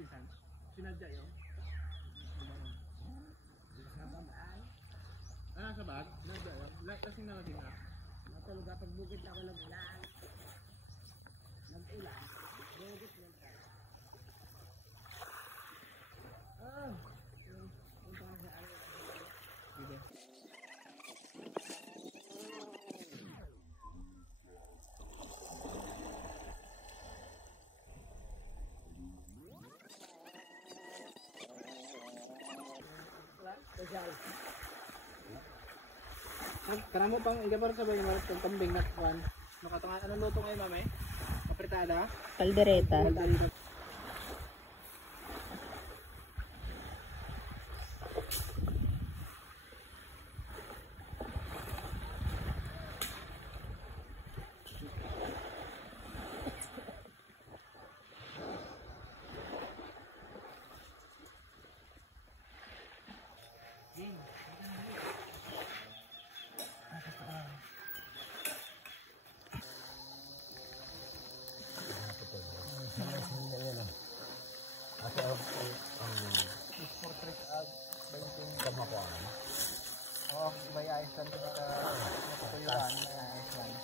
Isan. Sinadya yun. Ah, sa bag? Sinadya yun. Lasing na din na. Matulog kapag bukid na ako nag-ulan. Nag-ulan. Bukid lang ka. Oh. Punta ka sa ano. Sige. Tara mo pang igapar sa bayan marat kang kambing na kuan. Makatangan ano luto ngayon mamay? Kapritada? Kaldereta. Kaldereta. Oh, may Iceland na natutuyuan, may Iceland.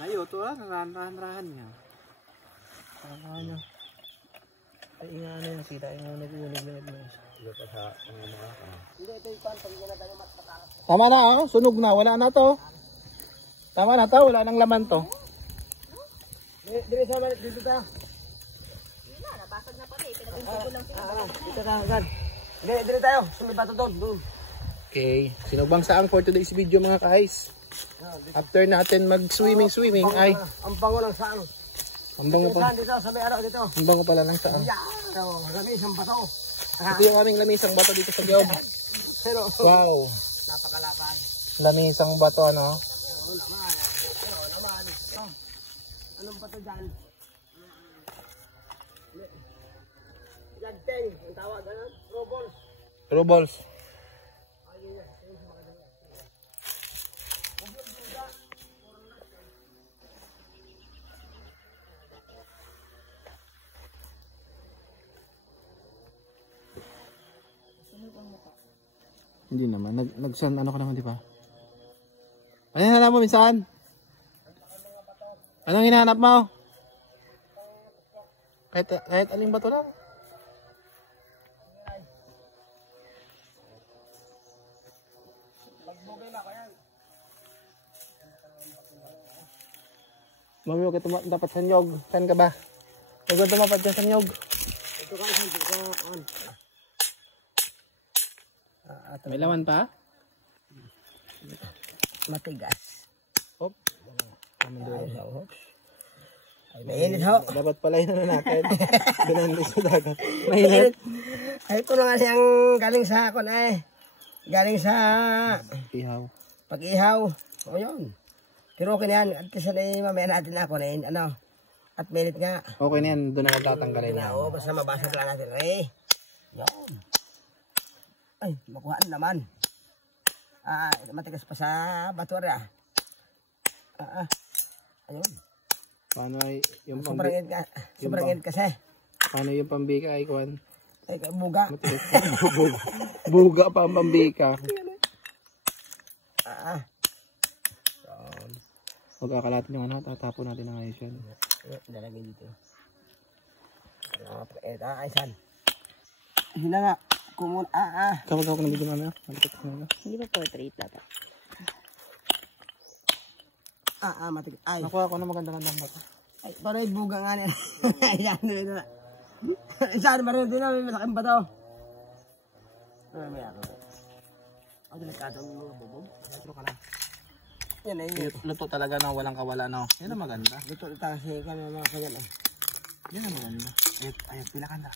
Ayo tuh lah, rahan-rahan niya. Rahan niya. Ay, nga ano yung kita, yung unig-unig na nagmais. Hindi, ito yung pantong niya na tayo mas matalas. Tama na ako, sunog na, wala na to. Tama na to, wala nang laman to. Dito sa malit, dito tayo. Yun na, nabasag na pala eh. Pinag-intay ko lang sila. Dito tayo, gan. Dito tayo, sunod ba ito doon? Okay, sinugbang saang for today's video mga guys. After natin mag-swimming ay ang bango ng saang. ang bango pa. Dito sa may araw dito. Ang bango pala ng saang. Yan, rami isang bato. Ito yung aming lamisang bato dito sa Giob. Pero, Wow, napakalapan. lamisang bato ano. Oo naman. Oo naman. Anong bato dyan? Lagteng, ang tawag ano? Robols. Rubles. Hindi naman, nagsan ano ka naman di ba? Ano hinahanap mo minsan? Anong hinahanap mo? Kahit aling bato lang. Mami, huwag ka dapat sa nyog. Saan ka ba? Huwag ka tumapat dyan sa nyog. Ito ka isang dito on. May laman pa? Matigas. Hop. Ay, mainit ho. Dapat pala yun na natin. Binanlis sa dagat. Mainit. Ay, ito na nga siyang galing sa ako na eh. Galing sa Ihaw. pag-ihaw. O yun. Pero okay na yan. At kasi na mamaya natin ako na yun. Ano. At minute nga. Okay na yan. Doon na magtatanggalin na. Oo, basta mabasag lang natin. Eh. Yun. Ay, makuhaan naman. Matigas pa sa batura. Ayun. Paano yung Sobrang init ka. Sobrang init kasi. Paano yung pambika ay kuwan? Ay, buga. Buga pa ang pambika. Huwag akalatin yung ano, tatapon natin ng ayos yan. Dalagay dito. Ay, san? Hindi na nga. Kumun, Kapag ako nabigyan namin, malikot ko na. Hindi ba portrait dapat? matig. Ay. Nakuha ko na maganda-gandang bata. Ay, parang buga nga niya. Ayan, na. Saan ba rin din na? May malaking bato. May ako. Ang delikadong bubog. Ito ka lang. Yan ay. Luto talaga na walang kawala, no? Yan ang maganda. Luto ito kasi kami mga kanyan eh. Yan ang maganda. Ay, pinakanda.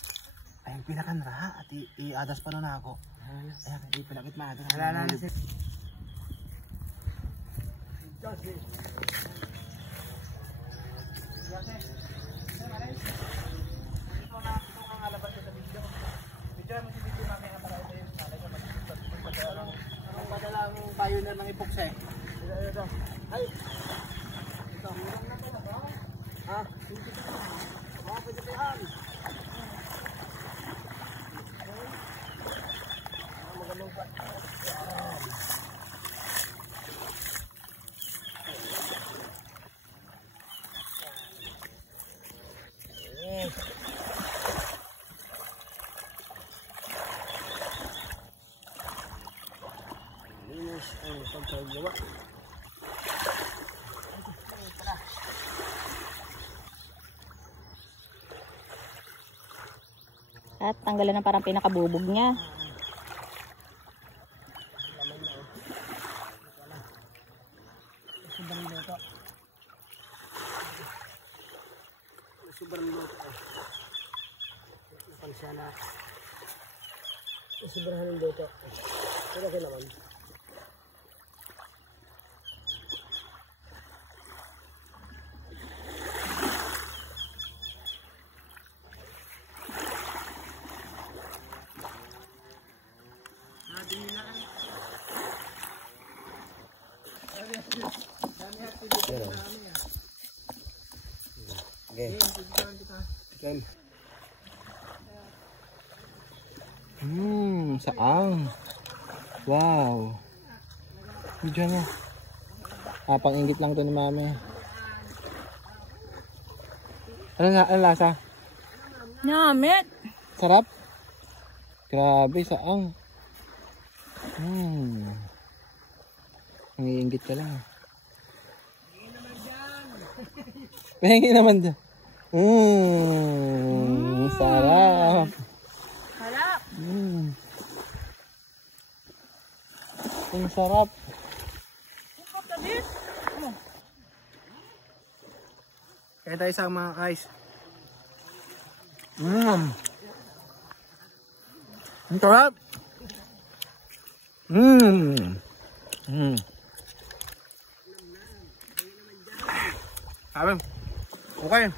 Ay, pinakanda ha. At i-adas pa na ako. Ayan, ipinakit maadas. Alala na si. Anong padalang pioneer ng ipokse? Ay. Ito, meron na ito. Ha? Pwede pa yan. Magandang pa. Linis ang pagkagawa. At tanggalan na parang pinakabubog niya. Sobrang luto. Sobrang luto. Napansa na. Sobrang luto. Pero okay naman. Okay. Chicken. Saang. Wow. Diyan na. Pang-ingit lang to ni mami. Ano lasa? Namit! Sarap? Grabe, saang. Nangiinggit ka lang. Pahingi naman dyan. Sarap. Harap! Ang sarap. Kaya tayo sa mga guys. Ang sarap. Sabi, okay.